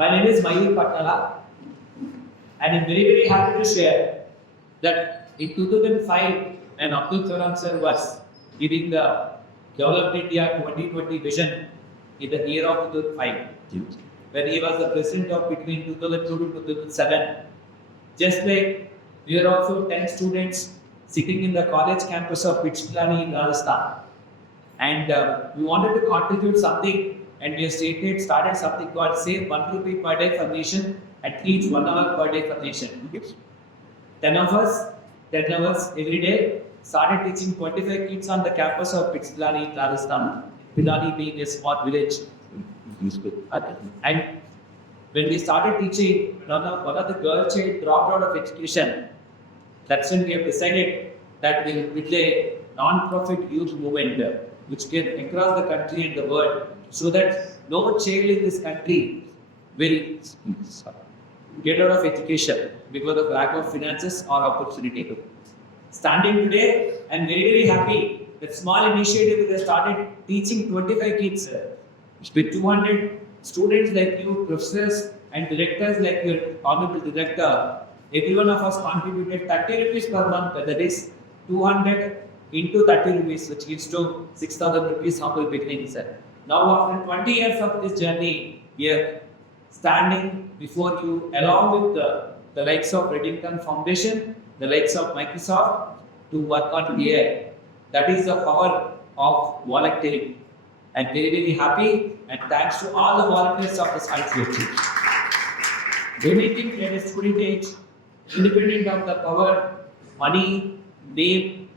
My name is Mayur Patnala, and I'm very, very happy to share that in 2005, when Abdul Kalam sir was giving the Developed India 2020 vision in the year of 2005, when he was the president of between 2002 to 2007, just like we are also 10 students sitting in the college campus of Pichplani in Rajasthan, and we wanted to contribute something, and we started something called Save 1 rupee per day for nation at each 1 hour per day for nation. 10 of us, 10 hours every day, started teaching 25 kids on the campus of Pichplani in Rajasthan, Pilani being a small village. And when we started teaching, one of the girl child dropped out of education. That's when we have decided that we will build a non-profit youth movement which can across the country and the world, so that no child in this country will get out of education because of lack of finances or opportunity. Standing today, I'm very, very happy that small initiative we have started teaching 25 kids with 200 students like you, professors and directors like your honorable director. Every one of us contributed 30 rupees per month, that is 200 into 30 rupees, which gives to 6,000 rupees humble beginning, sir. Now after 20 years of this journey, we are standing before you along with the likes of Redington Foundation, the likes of Microsoft to work on AI. That is the power of volunteering. I'm very, very happy, and thanks to all the volunteers of the science team. Donating at a student age, independent of the power, money, name,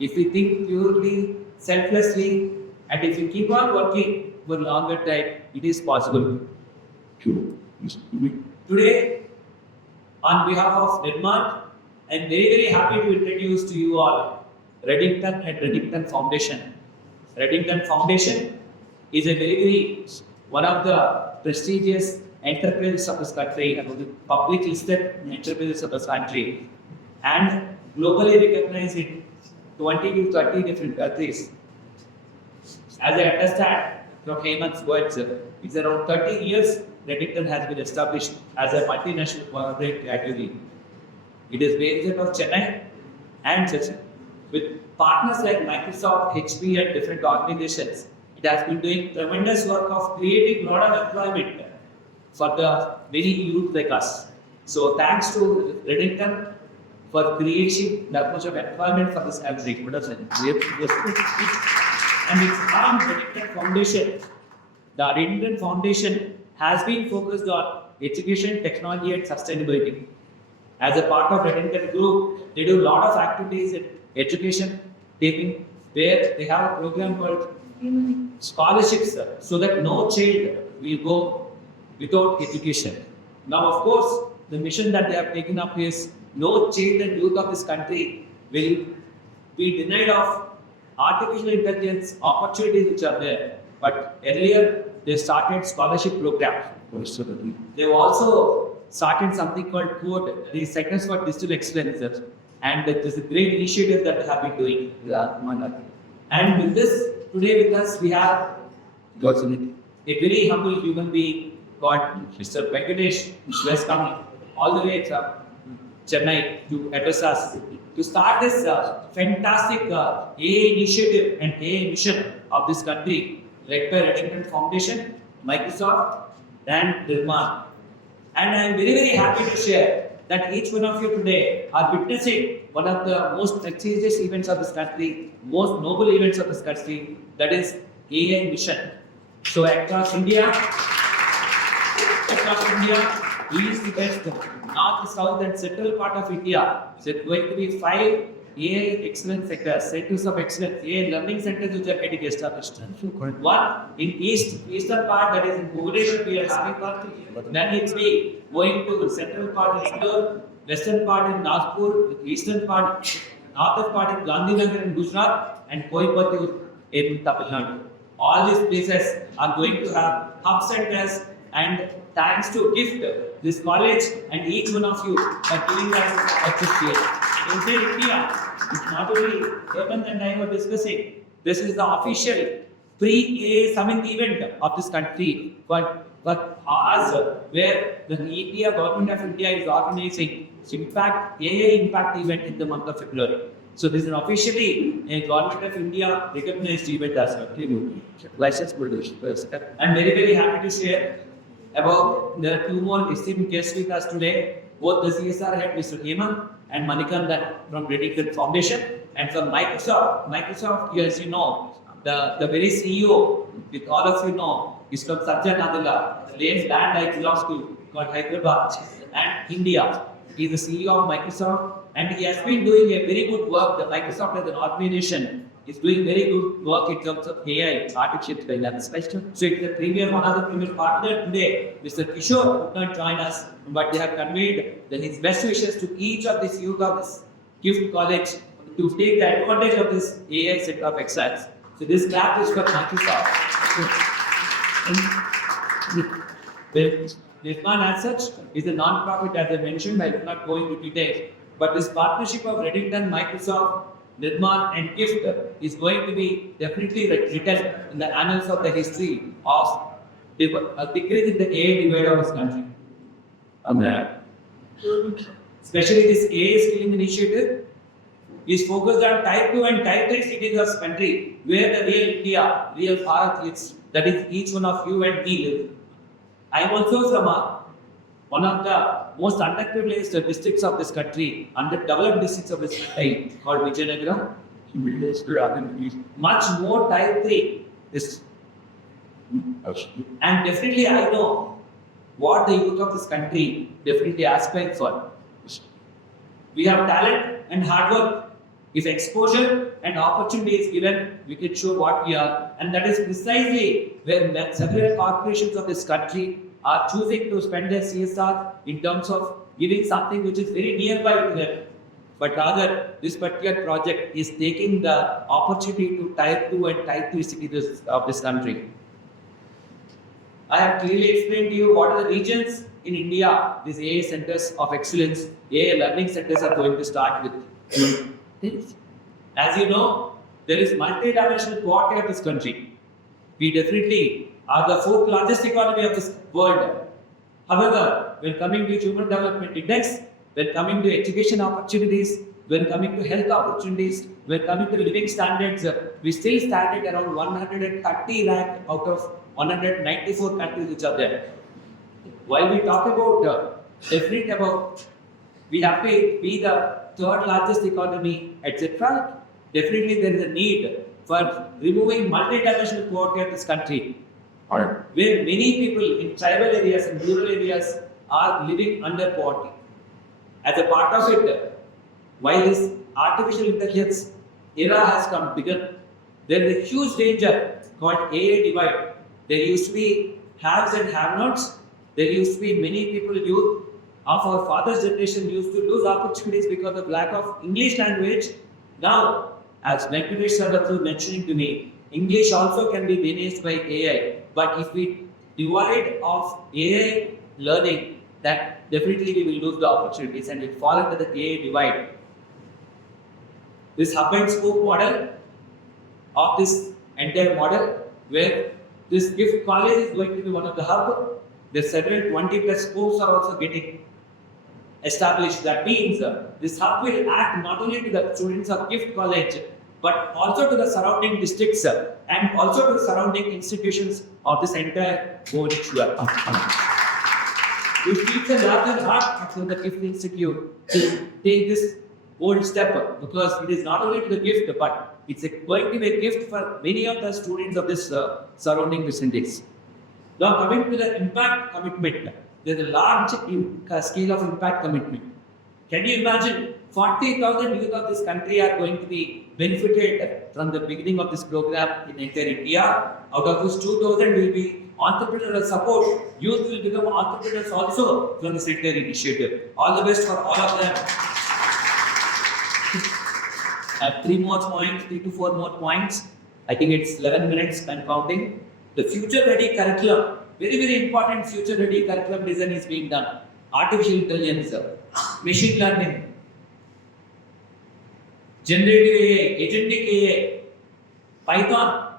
if we think purely, selflessly, and if we keep on working for longer time, it is possible. Today, on behalf of Nirmaan, I am very, very happy to introduce to you all Redington and Redington Foundation. Redington Foundation is a very, one of the prestigious enterprises of this country, and public listed enterprises of this country, and globally recognized in 20 to 30 different countries. As I understand from Hemant's words, it's around 30 years Redington has been established as a multinational corporate category. It is based out of Chennai and Chennai. With partners like Microsoft, HP and different organizations, it has been doing tremendous work of creating a lot of employment for the many youth like us. So thanks to Redington for creating that much of employment for this country. And it's on Redington Foundation. The Redington Foundation has been focused on education, technology and sustainability. As a part of Redington Group, they do a lot of activities in education, taping, where they have a program called scholarships, so that no child will go without education. Now, of course, the mission that they have taken up is no child and youth of this country will be denied of artificial intelligence opportunities which are there. But earlier, they started scholarship programs. They've also started something called CODE, the Centers for Digital Excellence, and it is a great initiative that they have been doing. And with this, today with us, we have a very humble human being called Mr. Venkatesh, who has come all the way from Chennai to address us to start this fantastic AI initiative and AI mission of this country, led by Redington Foundation, Microsoft, and Nirmaan. And I am very, very happy to share that each one of you today are witnessing one of the most prestigious events of this country, most noble events of this country, that is AI mission. So across India, east, west, north, south and central part of India, there are going to be 5 AI excellence sectors, centers of excellence, AI learning centers which are getting established. One in eastern part, that is in Bhubaneswar, we are having part. Then it's be going to the central part in Indore, western part in Nagpur, eastern part, northern part in Gandhinagar in Gujarat, and Coimbatore in Tamil Nadu. All these places are going to have hub centers, and thanks to gift this college and each one of you are giving us appreciate. Inside India, it's not only Hemant and I were discussing, this is the official pre-AA summit event of this country for but ours, where the India, Government of India is organizing AI Impact event in the month of February. So this is officially a Government of India recognized event as well. License holders. I'm very, very happy to share about the two more esteemed guests with us today, both the CSR head, Mr. Hemant, and Manikandan from Redington Foundation, and from Microsoft. Microsoft, as you know, the very CEO, with all of you know, is from Satya Nadella, the land I belong to, called Hyderabad, and India. He is the CEO of Microsoft, and he has been doing a very good work. The Microsoft as an organization is doing very good work in terms of AI, artificial intelligence. So it's the one of the premier partner today, Mr. Kishore, could not join us, but they have conveyed that his best wishes to each of these youth of this gift college to take the advantage of this AI center of excellence. So this clap is for Microsoft. Nirmaan as such is a non-profit, as I mentioned. I will not go into details. But this partnership of Redington, Microsoft, Nirmaan and GIFT is going to be definitely written in the annals of the history of decreasing the AI divide of this country. Especially this AI skilling initiative is focused on type 2 and type 3 cities of this country, where the real India, real Bharat is, that is each one of you and me live. I am also from one of the most underprivileged districts of this country, underdeveloped districts of this country, called Vijayanagara. Much more type 3 is. And definitely I know what the youth of this country definitely aspire for. We have talent and hard work. If exposure and opportunity is given, we can show what we are. And that is precisely where several corporations of this country are choosing to spend their CSR in terms of giving something which is very nearby to them. But rather, this particular project is taking the opportunity to type 2 and type 3 cities of this country. I have clearly explained to you what are the regions in India these AI centers of excellence, AI learning centers are going to start with. As you know, there is multi-dimensional poverty of this country. We definitely are the fourth largest economy of this world. However, when coming to human development index, when coming to education opportunities, when coming to health opportunities, when coming to living standards, we still stand at around 130 rank out of 194 countries which are there. While we talk about definitely about we have to be the third largest economy, etc. Definitely there is a need for removing multi-dimensional poverty of this country, where many people in tribal areas and rural areas are living under poverty. As a part of it, while this artificial intelligence era has begun, there is a huge danger called AI divide. There used to be haves and have-nots. There used to be many people, youth of our father's generation, used to lose opportunities because of lack of English language. Now, as Venkatesh sir was mentioning to me, English also can be managed by AI. But if we divide of AI learning, that definitely we will lose the opportunities and it fall under the AI divide. This hub and spoke model of this entire model, where this gift college is going to be one of the hub. There several 20 plus schools are also getting established. That means this hub will act not only to the students of gift college, but also to the surrounding districts and also to the surrounding institutions of this entire Bhubaneswar. Which keeps a larger heart for the gift institute to take this bold step, because it is not only to the gift, but it's going to be a gift for many of the students of this surrounding vicinities. Now coming to the impact commitment, there is a large scale of impact commitment. Can you imagine 40,000 youth of this country are going to be benefited from the beginning of this program in entire India? Out of which 2,000 will be entrepreneurial support. Youth will become entrepreneurs also from this entire initiative. All the best for all of them. I have 3 to 4 more points. I think it's 11 minutes and counting. The future ready curriculum, very, very important future ready curriculum design is being done. Artificial intelligence, machine learning, generative AI, agentic AI, Python,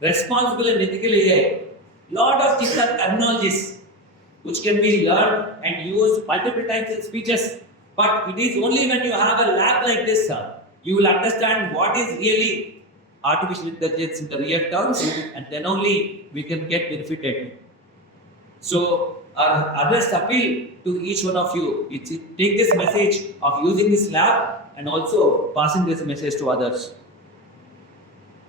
responsible and ethical AI. Lot of things are terminologies which can be learned and used multiple times in speeches. But it is only when you have a lab like this, you will understand what is really artificial intelligence in the real terms, and then only we can get benefited. So, our others appeal to each one of you. Take this message of using this lab and also passing this message to others.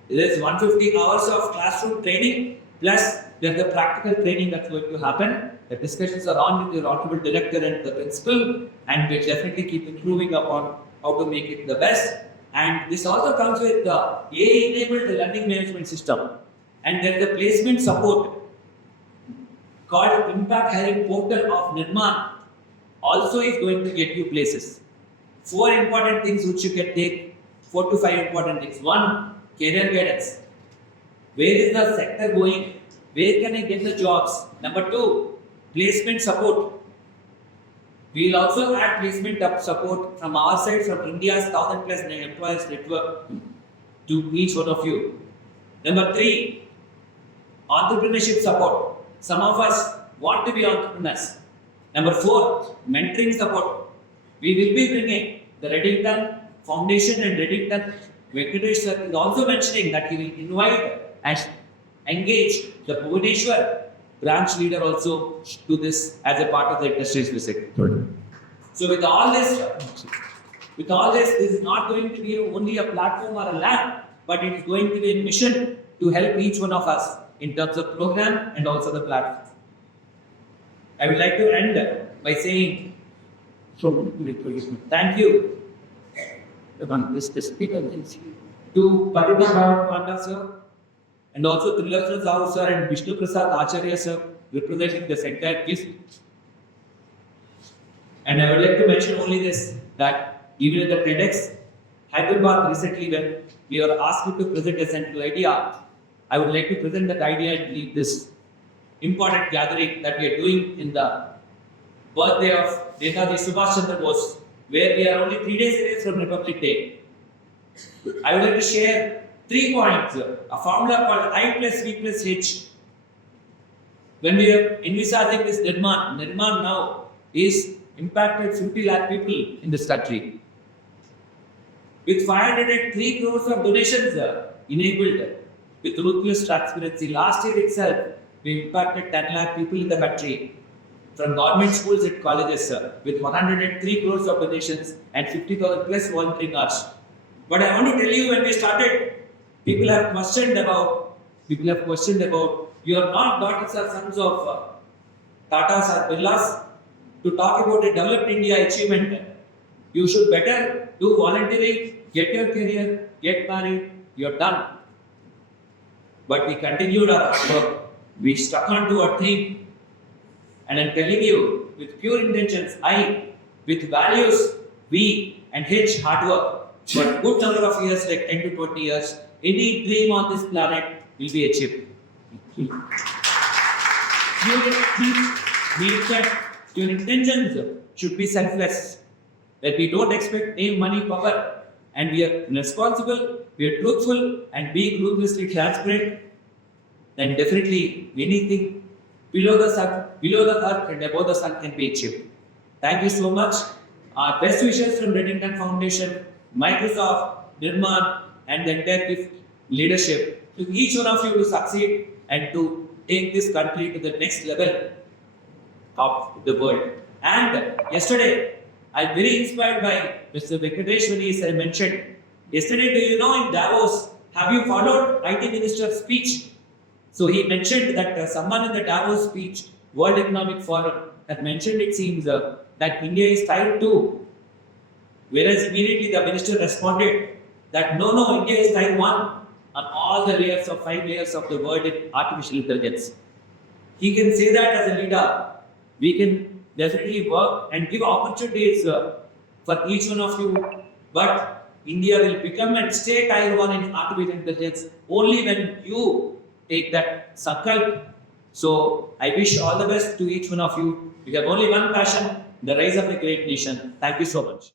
There is 150 hours of classroom training, plus there's the practical training that's going to happen. The discussions are on with your honorable director and the principal, and we'll definitely keep improving upon how to make it the best. And this also comes with the AI-enabled learning management system. And there's the placement support called Impact Hiring Portal of Nirmaan also is going to get you places. 4 important things which you can take, 4 to 5 important things. 1, career guidance. Where is the sector going? Where can I get the jobs? Number 2, placement support. We will also add placement support from our side, from India's 1,000 plus employers network to each one of you. Number 3, entrepreneurship support. Some of us want to be entrepreneurs. Number 4, mentoring support. We will be bringing the Redington Foundation and Redington Venkatesh is also mentioning that he will invite and engage the Bhubaneswar branch leader also to this as a part of the industry's visit. So with all this, this is not going to be only a platform or a lab, but it is going to be a mission to help each one of us in terms of program and also the platform. I would like to end by saying thank you to Padima Panda sir and also Trilochana Sahu sir and Vishnu Prasad Acharya sir representing this entire case. And I would like to mention only this, that even in the TEDx Hyderabad recently, when we were asked to present a central idea, I would like to present that idea and lead this important gathering that we are doing in the birthday of Netaji Subhash Chandra Bose, where we are only 3 days away from Republic Day. I would like to share 3 points, a formula called I plus V plus H. When we are envisaging this Nirmaan now is impacted 50 lakh people in this country. With 503 crores of donations enabled with ruthless transparency. Last year itself, we impacted 10 lakh people in the country from government schools and colleges with 103 crores of donations and 50,000 plus volunteering hours. But I want to tell you, when we started, people have questioned about, you are not daughters or sons of Tatas or Birlas to talk about a developed India achievement. You should better do volunteering, get your career, get married, you're done. But we continued our work. We stuck on to our theme. And I'm telling you, with pure intentions, with values, V and H, hard work, but good number of years, like 10 to 20 years, any dream on this planet will be achieved. Your intentions should be selfless. That we don't expect name, money, power, and we are responsible, we are truthful, and being ruthlessly transparent, then definitely anything below the earth and above the sun can be achieved. Thank you so much. Our best wishes from Redington Foundation, Microsoft, Nirmaan, and the entire leadership to each one of you to succeed and to take this country to the next level of the world. And yesterday, I'm very inspired by Mr. Venkateshwari, as I mentioned. Yesterday, do you know, in Davos, have you followed IT Minister's speech? So he mentioned that someone in the Davos speech, World Economic Forum, had mentioned, it seems, that India is tier 2. Whereas immediately the minister responded that no, India is tier 1 on all the layers of 5 layers of the world in artificial intelligence. He can say that as a leader. We can definitely work and give opportunities for each one of you. But India will become and stay tier 1 in artificial intelligence only when you take that sankalp. So I wish all the best to each one of you. We have only one passion, the rise of a great nation. Thank you so much.